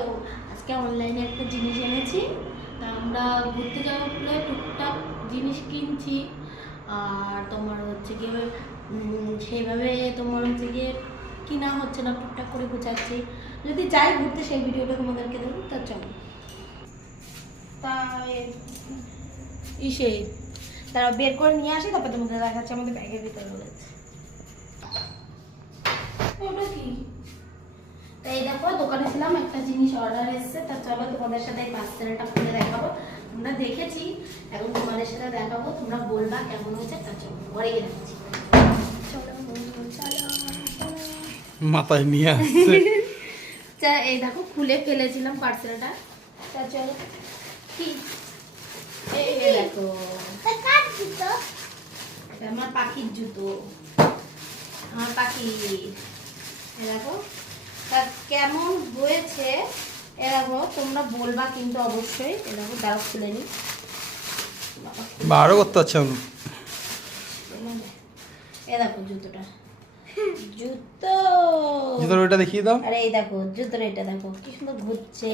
চলো আজকে অনলাইনে একটা জিনিস এনেছি। তা আমরা ঘুরতে যাওয়া বলে টুকটাক জিনিস কিনছি। আর তোমার হচ্ছে গিয়ে সেইভাবে তোমার হচ্ছে গিয়ে কিনা হচ্ছে না, টুকটাক করে গুছাচ্ছি। যদি যাই ঘুরতে সেই ভিডিওটা তোমাদেরকে দেবো। তা চলো তাই ইসে তারা বের করে নিয়ে আসি, তারপর তোমাদের দেখাচ্ছে আমাদের ব্যাগের ভিতরে রয়েছে। ওটা কি? তাই দেখো দোকানে ছিলাম, একটা জিনিস অর্ডার এসেছে। তা চলো তোমাদের সাথে এই পার্সেলটা খুলে দেখাবো। তোমরা দেখেছি, এখন তোমাদের সাথে দেখাবো, তোমরা বলবা কেমন হয়েছে। তা চলো ঘরে গিয়ে দেখাচ্ছি। মাথায় নিয়ে আসছে। এই দেখো খুলে ফেলেছিলাম পার্সেলটা। তা চলো কি এই দেখো আমার পাখির জুতো, আমার পাখি। দেখো তা কেমন হয়েছে এরকম তোমরা বলবা কিন্তু অবশ্যই। এরকম দাও খুলে নি, বারো করতে হচ্ছে আমি। এ দেখো জুতোটা, জুতো জুতোর ওইটা দেখিয়ে দাও। আরে এই দেখো জুতোর এটা দেখো কি সুন্দর ঘুরছে।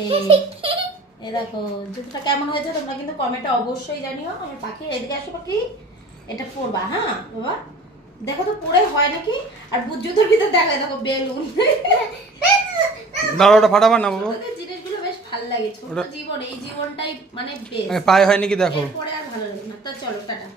এই দেখো জুতোটা কেমন হয়েছে তোমরা কিন্তু কমেন্টে অবশ্যই জানিও। আমার পাখি এদিকে আসো, পাখি এটা পরবা হ্যাঁ বাবা। দেখো তো পরে হয় নাকি। আর জুতোর ভিতর দেখো দেখো বেলুন। দাঁড়া, ওটা ফাটাবার না বাবা। জিনিসগুলো বেশ ভালো লাগে। ছোট জীবন, এই জীবনটাই মানে বেস্ট। পায়ে হয় নাকি দেখো। এরপরে আর ভালো লাগে না। তা চলো টাটা।